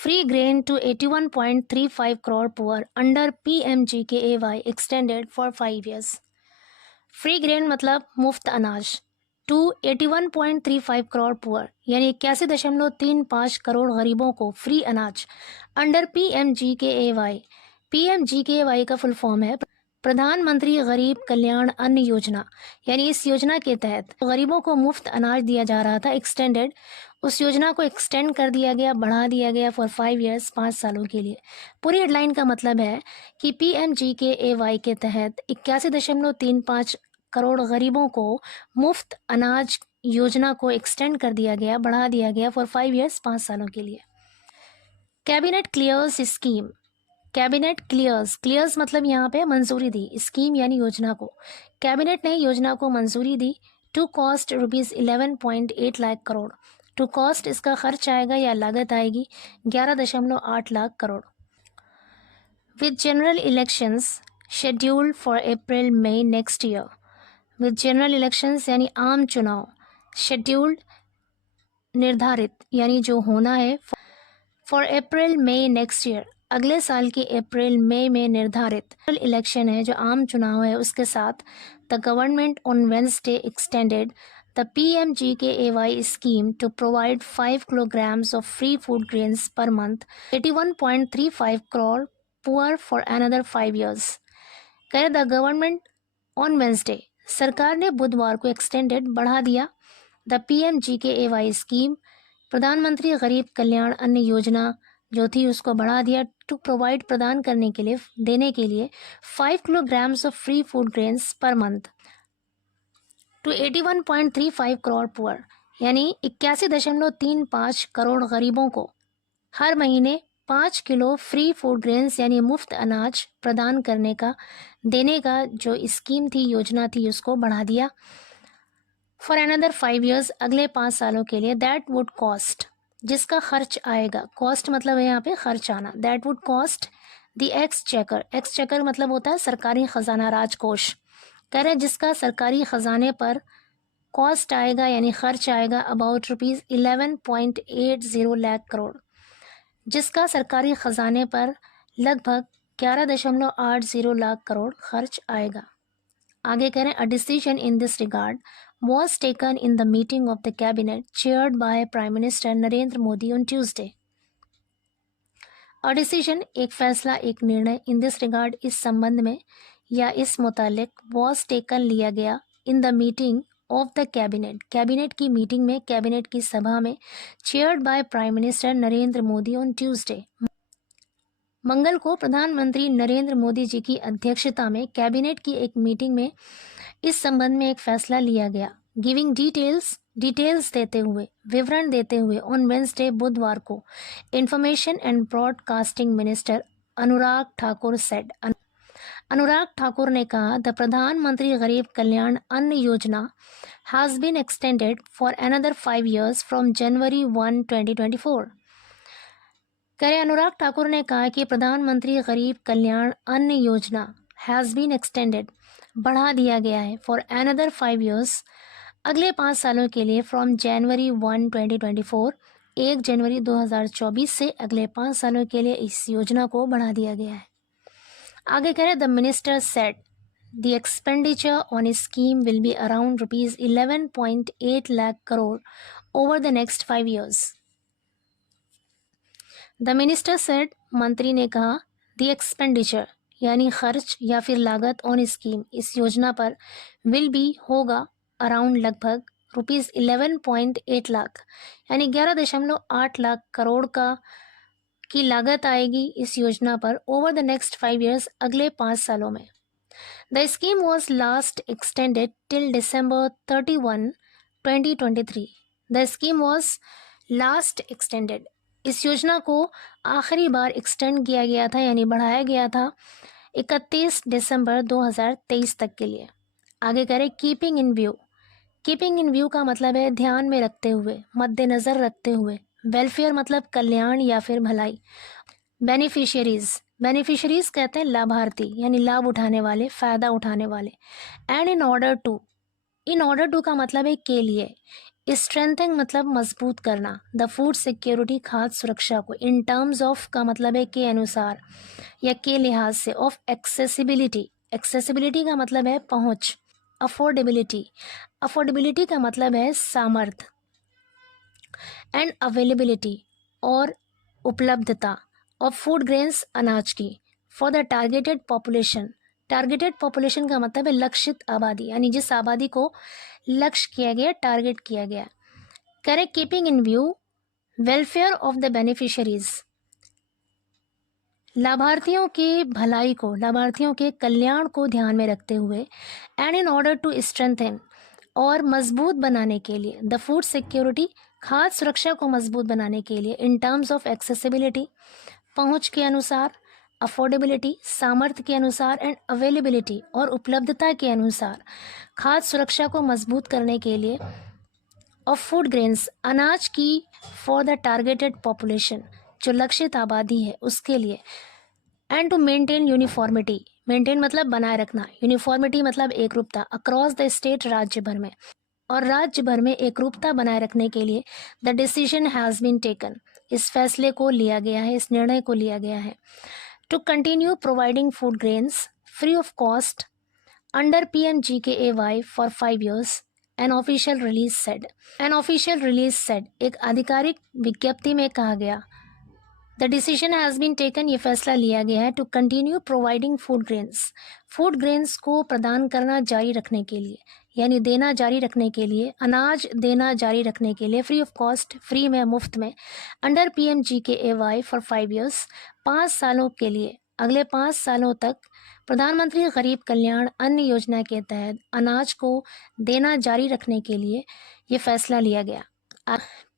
Free grain to 81.35 crore poor under PMGKAY extended for 5 years. Free grain मतलब मुफ्त अनाज to 81.35 crore poor यानी 81.35 करोड़ गरीबों को फ्री अनाज अंडर PMGKAY। PMGKAY का फुल फॉर्म है प्रधानमंत्री गरीब कल्याण अन्न योजना। यानी इस योजना के तहत गरीबों को मुफ्त अनाज दिया जा रहा था। एक्सटेंडेड, उस योजना को एक्सटेंड कर दिया गया, बढ़ा दिया गया फॉर 5 ईयर्स, 5 सालों के लिए। पूरी हेडलाइन का मतलब है कि PMGKAY के तहत 81.35 करोड़ गरीबों को मुफ्त अनाज योजना को एक्सटेंड कर दिया गया, बढ़ा दिया गया फॉर 5 ईयर्स, 5 सालों के लिए। Cabinet clears scheme. Cabinet clears मतलब यहाँ पे मंजूरी दी, स्कीम यानी योजना को। कैबिनेट ने योजना को मंजूरी दी to cost ₹11.8 lakh crore. To cost इसका खर्च आएगा या लागत आएगी 11.8 lakh crore. With general elections scheduled for April May next year. With general elections यानी आम चुनाव, शेड्यूल्ड निर्धारित यानी जो होना है, for April May next year अगले साल के अप्रैल मई में निर्धारित इलेक्शन है जो आम चुनाव है, उसके साथ the government on Wednesday extended the PMGKAY scheme to provide 5 kilograms of free food grains per month 81.35 crore poor for another 5 years। कह द गवर्नमेंट ऑन वेंसडे, सरकार ने बुधवार को एक्सटेंडेड बढ़ा दिया द PMGKAY स्कीम, प्रधानमंत्री गरीब कल्याण अन्न योजना जो थी उसको बढ़ा दिया टू प्रोवाइड प्रदान करने के लिए, देने के लिए 5 kilograms of free food grains per month to 81.35 crore poor यानी 81.35 करोड़ गरीबों को हर महीने 5 किलो फ्री फूड ग्रेन्स यानी मुफ्त अनाज प्रदान करने का, देने का जो स्कीम थी, योजना थी, उसको बढ़ा दिया फॉर अनदर 5 ईयर्स अगले 5 सालों के लिए। दैट वुड कॉस्ट, जिसका खर्च आएगा, कॉस्ट मतलब है यहाँ पे खर्च आना, that would cost the exchequer. Exchequer मतलब होता है सरकारी खजाना, राजकोष। कह रहे हैं जिसका सरकारी खजाने पर कॉस्ट आएगा यानी खर्च आएगा अबाउट ₹11.80 लाख करोड़, जिसका सरकारी खजाने पर लगभग 11.80 लाख करोड़ खर्च आएगा। आगे कह रहे हैं a decision in this regard was taken in the meeting of the cabinet chaired by Prime Minister Narendra Modi on Tuesday। A decision एक फैसला, एक निर्णय, in this regard इस संबंध में या इस मुतालिक was taken लिया गया in the meeting of the cabinet, cabinet की मीटिंग में, कैबिनेट की सभा में, chaired by Prime Minister Narendra Modi on Tuesday, मंगल को प्रधानमंत्री नरेंद्र मोदी जी की अध्यक्षता में कैबिनेट की एक मीटिंग में इस संबंध में एक फैसला लिया गया। गिविंग डिटेल्स देते हुए, विवरण देते हुए, ऑन वेंसडे बुधवार को, information and broadcasting minister Anurag Thakur said. Anurag Thakur ने कहा the Pradhan Mantri Garib Kalyan Anna Yojana has been extended for another 5 years from January 1, 2024। करे अनुराग ठाकुर ने कहा कि प्रधानमंत्री गरीब कल्याण अन्न योजना हैज़ बीन एक्सटेंडेड बढ़ा दिया गया है फॉर अनदर 5 years अगले 5 सालों के लिए, फ्रॉम जनवरी 1, 2024 1 जनवरी 2024 से अगले 5 सालों के लिए इस योजना को बढ़ा दिया गया है। आगे कह रहे the minister said the expenditure on scheme will be around ₹11.8 lakh crore over the next 5 years। The minister said, मंत्री ने कहा, द एक्सपेंडिचर यानी खर्च या फिर लागत ऑन स्कीम इस योजना पर, विल बी होगा, अराउंड लगभग ₹11.8 लाख यानी 11.8 लाख करोड़ का की लागत आएगी इस योजना पर ओवर द नेक्स्ट 5 years अगले 5 सालों में। The scheme was last extended till December 31, 2023। The scheme was last extended, इस योजना को आखिरी बार एक्सटेंड किया गया था यानी बढ़ाया गया था 31 दिसंबर 2023 तक के लिए। आगे करें keeping in view. Keeping in view का मतलब है ध्यान में रखते हुए, मद्देनज़र रखते हुए। वेलफेयर मतलब कल्याण या फिर भलाई। बेनिफिशियरीज कहते हैं लाभार्थी यानी लाभ उठाने वाले, फ़ायदा उठाने वाले। एंड इन ऑर्डर टू का मतलब है के लिए। स्ट्रेंथिंग मतलब मजबूत करना द फूड सिक्योरिटी, खाद्य सुरक्षा को, इन टर्म्स ऑफ का मतलब है के अनुसार या के लिहाज से, ऑफ एक्सेसिबिलिटी, एक्सेसिबिलिटी का मतलब है पहुंच, अफोर्डेबिलिटी, अफोर्डेबिलिटी का मतलब है सामर्थ्य, एंड अवेलेबिलिटी और उपलब्धता ऑफ फूड ग्रेन्स, अनाज की, for the targeted population, targeted population का मतलब है लक्षित आबादी, यानी जिस आबादी को लक्ष्य किया गया, टारगेट किया गया। Correct, keeping in view welfare of the beneficiaries, लाभार्थियों की भलाई को, लाभार्थियों के कल्याण को ध्यान में रखते हुए, and in order to strengthen, और मजबूत बनाने के लिए, द फूड सिक्योरिटी, खाद्य सुरक्षा को मजबूत बनाने के लिए, इन टर्म्स ऑफ एक्सेसिबिलिटी, पहुंच के अनुसार, अफोर्डेबिलिटी, सामर्थ्य के अनुसार, एंड अवेलेबिलिटी और उपलब्धता के अनुसार, खाद्य सुरक्षा को मजबूत करने के लिए, ऑफ फूड ग्रेन्स, अनाज की, फॉर द टारगेटेड पॉपुलेशन, जो लक्षित आबादी है उसके लिए, and to maintain uniformity, maintain मतलब बनाए रखना, यूनिफॉर्मिटी मतलब एकरूपता, अक्रॉस द स्टेट, राज्य भर में, और राज्य भर में एकरूपता बनाए रखने के लिए, the decision has been taken, इस फैसले को लिया गया है, इस निर्णय को लिया गया है, to continue providing food grains free of cost under PMGKAY for 5 years, an official release said, an official release said, एक आधिकारिक विज्ञप्ति में कहा गया, the decision has been taken, ये फैसला लिया गया है, to continue providing food grains, food grains को प्रदान करना जारी रखने के लिए, यानी देना जारी रखने के लिए, अनाज देना जारी रखने के लिए, फ्री ऑफ कॉस्ट, फ्री में, मुफ्त में, अंडर PMGKAY फॉर 5 years, 5 सालों के लिए, अगले 5 सालों तक, प्रधानमंत्री गरीब कल्याण अन्न योजना के तहत अनाज को देना जारी रखने के लिए ये फैसला लिया गया।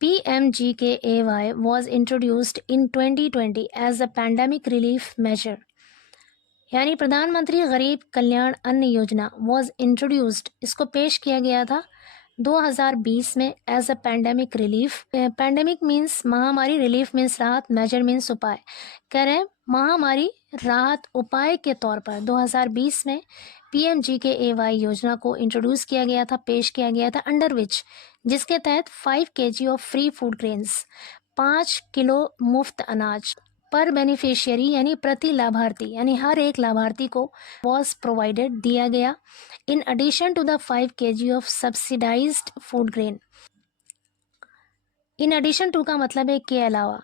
PMGKAY was introduced in 2020 as a pandemic relief measure, यानी प्रधानमंत्री गरीब कल्याण अन्न योजना was introduced, इसको पेश किया गया था 2020 में as a pandemic relief. Pandemic means महामारी, रिलीफ मीन्स राहत, मेजर मीन्स उपाय। कह रहे हैं महामारी राहत उपाय के तौर पर 2020 में PMGKAY योजना को इंट्रोड्यूस किया गया था, पेश किया गया था, अंडर विच, जिसके तहत 5 kg of free food grains, 5 kilo मुफ्त अनाज पर बेनिफिशियरी, यानी प्रति लाभार्थी, यानी हर एक लाभार्थी को वॉज प्रोवाइडेड, दिया गया, in addition to the 5 kg of subsidised food grain. In addition to का मतलब है के अलावा,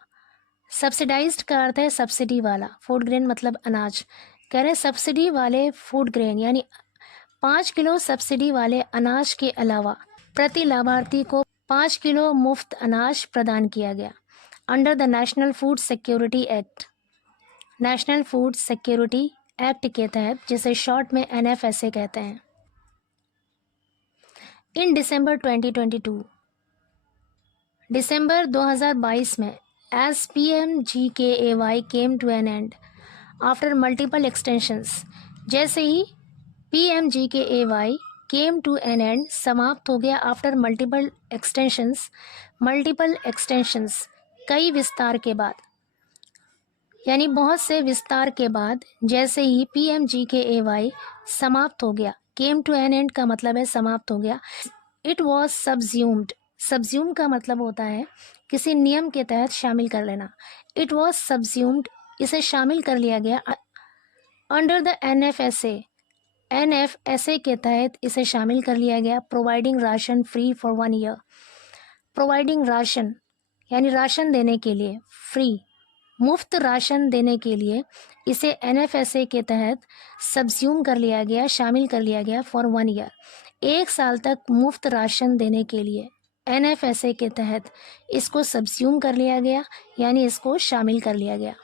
सब्सिडाइज्ड का अर्थ है सब्सिडी वाला, फूड ग्रेन मतलब अनाज। कह रहे सब्सिडी वाले फूड ग्रेन यानी 5 किलो सब्सिडी वाले अनाज के अलावा प्रति लाभार्थी को 5 किलो मुफ्त अनाज प्रदान किया गया under the national food security act, national food security act के तहत, जिसे शॉर्ट में NFSA कहते हैं। इन दिसंबर 2022, दिसंबर 2022 में, as PMGKAY came to an end after multiple extensions, जैसे ही PMGKAY came to an end समाप्त हो गया, after multiple extensions, multiple extensions कई विस्तार के बाद, यानी बहुत से विस्तार के बाद, जैसे ही PMGKAY समाप्त हो गया, केम टू एन एंड का मतलब है समाप्त हो गया, इट वॉज सब्ज्यूम्ड, सब्ज्यूम का मतलब होता है किसी नियम के तहत शामिल कर लेना, इट वॉज सब्ज्यूम्ड, इसे शामिल कर लिया गया अंडर द NFSA के तहत इसे शामिल कर लिया गया, providing ration free for 1 year, providing ration यानी राशन देने के लिए, फ्री मुफ्त राशन देने के लिए इसे NFSA के तहत सब्ज्यूम कर लिया गया, शामिल कर लिया गया, फॉर 1 year, 1 साल तक मुफ्त राशन देने के लिए NFSA के तहत इसको सब्ज्यूम कर लिया गया, यानी इसको शामिल कर लिया गया।